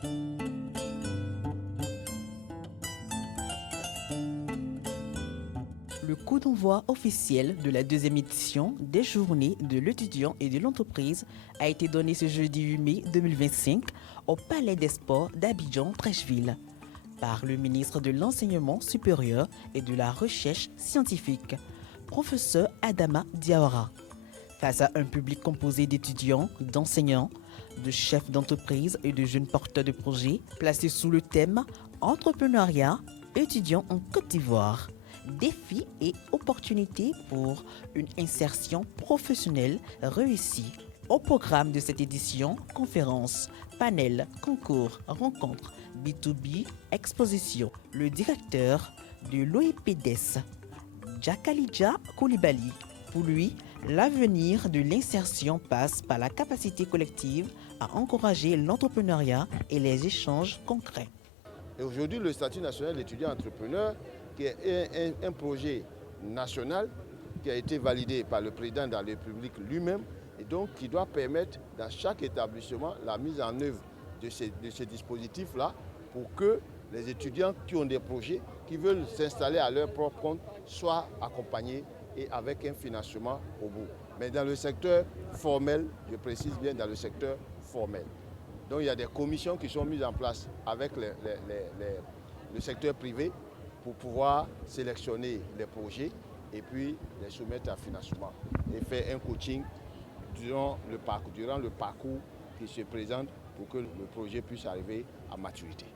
Le coup d'envoi officiel de la deuxième édition des Journées de l'étudiant et de l'entreprise a été donné ce jeudi 8 mai 2025 au Palais des Sports d'Abidjan-Treichville par le ministre de l'Enseignement supérieur et de la Recherche scientifique, professeur Adama Diawara. Face à un public composé d'étudiants, d'enseignants, de chefs d'entreprise et de jeunes porteurs de projets placés sous le thème « Entrepreneuriat, étudiants en Côte d'Ivoire ». Défis et opportunités pour une insertion professionnelle réussie. Au programme de cette édition, conférences, panels, concours, rencontres, B2B, expositions. Le directeur de l'OEPDES, Djakalidja Koulibaly. Pour lui, l'avenir de l'insertion passe par la capacité collective à encourager l'entrepreneuriat et les échanges concrets. Et aujourd'hui, le statut national d'étudiant entrepreneur, qui est un projet national qui a été validé par le président de la République lui-même et donc qui doit permettre dans chaque établissement la mise en œuvre de ces dispositifs-là pour que les étudiants qui ont des projets, qui veulent s'installer à leur propre compte, soient accompagnés et avec un financement au bout. Mais dans le secteur formel, je précise bien dans le secteur formel. Donc il y a des commissions qui sont mises en place avec le secteur privé pour pouvoir sélectionner les projets et puis les soumettre à financement et faire un coaching durant le parcours qui se présente pour que le projet puisse arriver à maturité.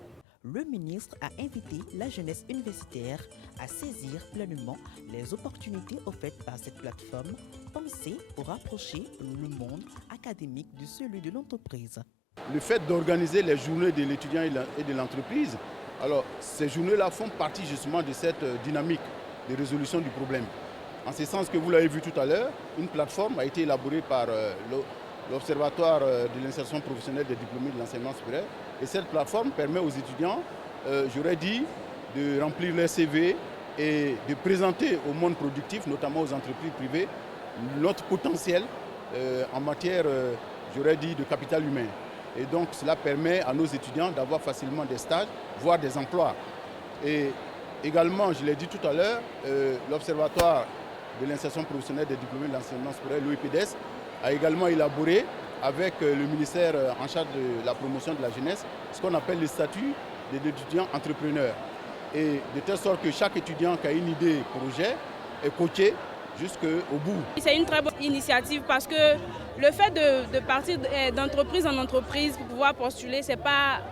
Le ministre a invité la jeunesse universitaire à saisir pleinement les opportunités offertes par cette plateforme pensée pour rapprocher le monde académique de celui de l'entreprise. Le fait d'organiser les journées de l'étudiant et de l'entreprise, alors ces journées-là font partie justement de cette dynamique de résolution du problème. En ce sens que vous l'avez vu tout à l'heure, une plateforme a été élaborée par l'Observatoire de l'insertion professionnelle des diplômés de l'enseignement supérieur. Et cette plateforme permet aux étudiants, j'aurais dit, de remplir leur CV et de présenter au monde productif, notamment aux entreprises privées, notre potentiel en matière, j'aurais dit, de capital humain. Et donc cela permet à nos étudiants d'avoir facilement des stages, voire des emplois. Et également, je l'ai dit tout à l'heure, l'Observatoire de l'insertion professionnelle des diplômés de l'enseignement supérieur, l'OEPDES, a également élaboré avec le ministère en charge de la promotion de la jeunesse ce qu'on appelle le statut de l'étudiant entrepreneur. Et de telle sorte que chaque étudiant qui a une idée, projet, est coaché jusqu'au bout. C'est une très bonne initiative parce que le fait de partir d'entreprise en entreprise pour pouvoir postuler, c'est pas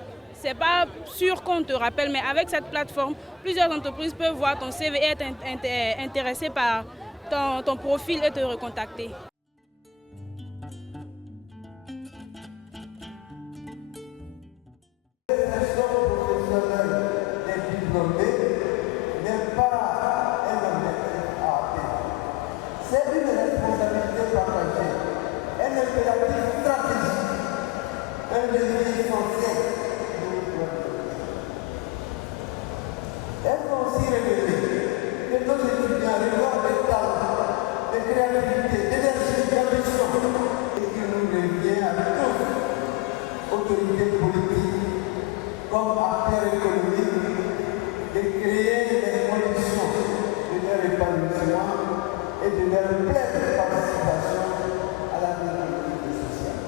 sûr qu'on te rappelle, mais avec cette plateforme, plusieurs entreprises peuvent voir ton CV et être intéressées par ton profil et te recontacter. C'est une responsabilité partagée, un impératif stratégique, un défi essentiel de notre Elles vont aussi révéler que nos étudiants reçoivent des talents, de créativité, d'énergie, d'ambition, et qu'il nous revient à tous, autorités politiques, comme acteurs économiques, de créer les conditions de leur épanouissement et de leur pleine participation à la vie sociale.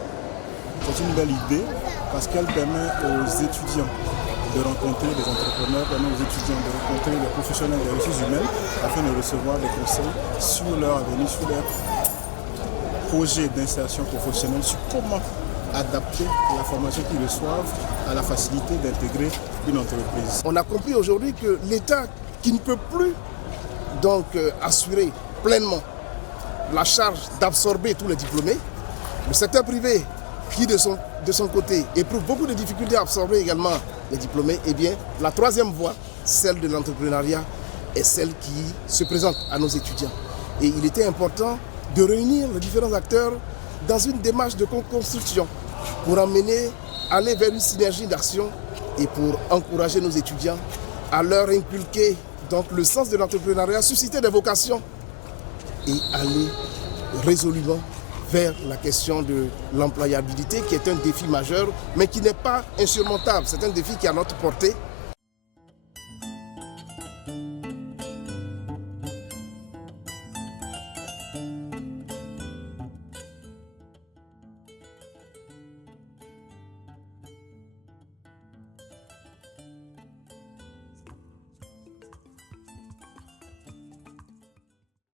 C'est une belle idée parce qu'elle permet aux étudiants de rencontrer des entrepreneurs, permet aux étudiants de rencontrer les professionnels des ressources humaines afin de recevoir des conseils sur leur avenir, sur leur projet d'insertion professionnelle, sur comment adapter la formation qu'ils reçoivent à la facilité d'intégrer une entreprise. On a compris aujourd'hui que l'État qui ne peut plus donc assurer pleinement la charge d'absorber tous les diplômés, le secteur privé qui de son côté éprouve beaucoup de difficultés à absorber également les diplômés, eh bien la troisième voie, celle de l'entrepreneuriat, est celle qui se présente à nos étudiants. Et il était important de réunir les différents acteurs dans une démarche de co-construction pour aller vers une synergie d'action et pour encourager nos étudiants à leur inculquer donc le sens de l'entrepreneuriat, susciter des vocations et aller résolument vers la question de l'employabilité qui est un défi majeur mais qui n'est pas insurmontable. C'est un défi qui est à notre portée.